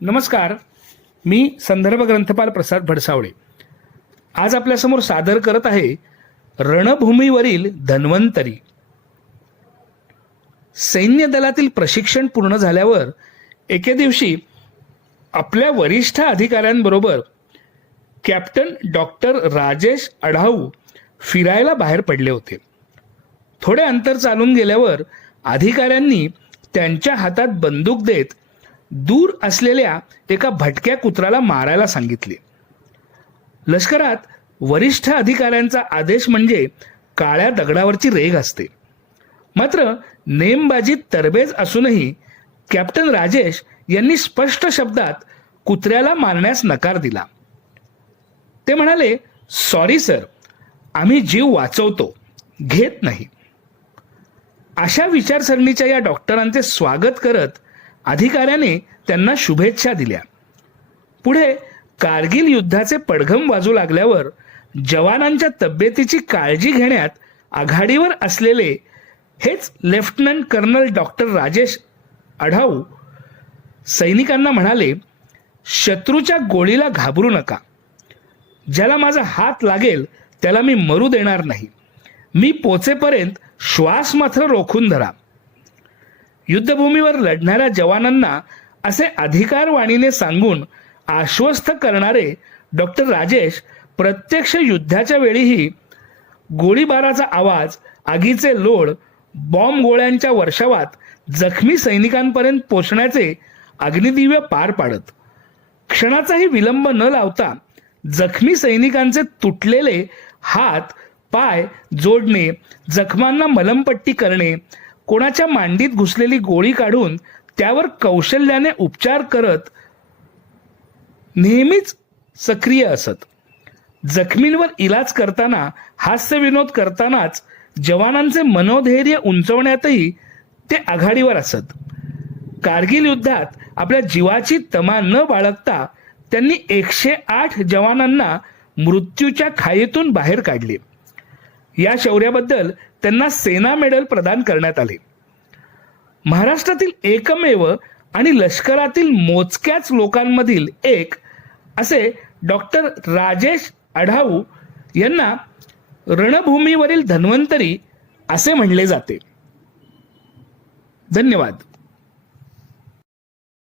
नमस्कार, मी संदर्भ ग्रंथपाल प्रसाद भडसावळे आज आपल्यासमोर सादर करत आहे रणभूमीवरील धन्वंतरी. सैन्य दलातील प्रशिक्षण पूर्ण झाल्यावर एके दिवशी आपल्या वरिष्ठ अधिकाऱ्यांबरोबर कॅप्टन डॉक्टर राजेश अढाऊ फिरायला बाहेर पडले होते. थोडे अंतर चालून गेल्यावर अधिकाऱ्यांनी त्यांच्या हातात बंदूक देत दूर असलेल्या एका भटक्या कुत्र्याला मारायला सांगितले. लष्करात वरिष्ठ अधिकाऱ्यांचा आदेश म्हणजे काळ्या दगडावरची रेघ असते. मात्र नेमबाजीत तरबेज असूनही कॅप्टन राजेश यांनी स्पष्ट शब्दात कुत्र्याला मारण्यास नकार दिला. ते म्हणाले, सॉरी सर, आम्ही जीव वाचवतो, घेत नाही. अशा विचारसरणीच्या या डॉक्टरांचे स्वागत करत अधिकाऱ्याने त्यांना शुभेच्छा दिल्या. पुढे कारगिल युद्धाचे पडघम वाजू लागल्यावर जवानांच्या तब्येतीची काळजी घेण्यात आघाडीवर असलेले हेच lieutenant colonel doctor Rajesh Adhau सैनिकांना म्हणाले, शत्रूच्या गोळीला घाबरू नका. ज्याला माझा हात लागेल त्याला मी मरू देणार नाही. मी पोचेपर्यंत श्वास मात्र रोखून धरा. युद्धभूमीवर लढणाऱ्या जवानांना असे अधिकारवाणीने सांगून आश्वस्त करणारे डॉक्टर राजेश प्रत्यक्ष युद्धाच्या वेळीही गोळीबाराचा आवाज, आगीचे लोळ, बॉम्ब गोळ्यांच्या वर्षावात जखमी सैनिकांपर्यंत पोचण्याचे अग्निदिव्य पार पाडत क्षणाचाही विलंब न लावता जखमी सैनिकांचे तुटलेले हात पाय जोडणे, जखमांना मलमपट्टी करणे, कोणाच्या मांडीत घुसलेली गोळी काढून त्यावर कौशल्याने उपचार करत नेहमीच सक्रिय असत. जखमींवर इलाज करताना, हास्यविनोद करतानाच जवानांचे मनोधैर्य उंचवण्यातही ते आघाडीवर असत. कारगिल युद्धात आपल्या जीवाची तमा न बाळगता त्यांनी 108 जवानांना मृत्यूच्या खाईतून बाहेर काढले. या शौर्याबद्दल त्यांना सेना मेडल प्रदान करण्यात आले. महाराष्ट्रातील एकमेव आणि लष्करातील मोजक्याच लोकांमधील एक असे डॉक्टर राजेश अढाऊ यांना रणभूमीवरील धन्वंतरी असे म्हणले जाते. धन्यवाद.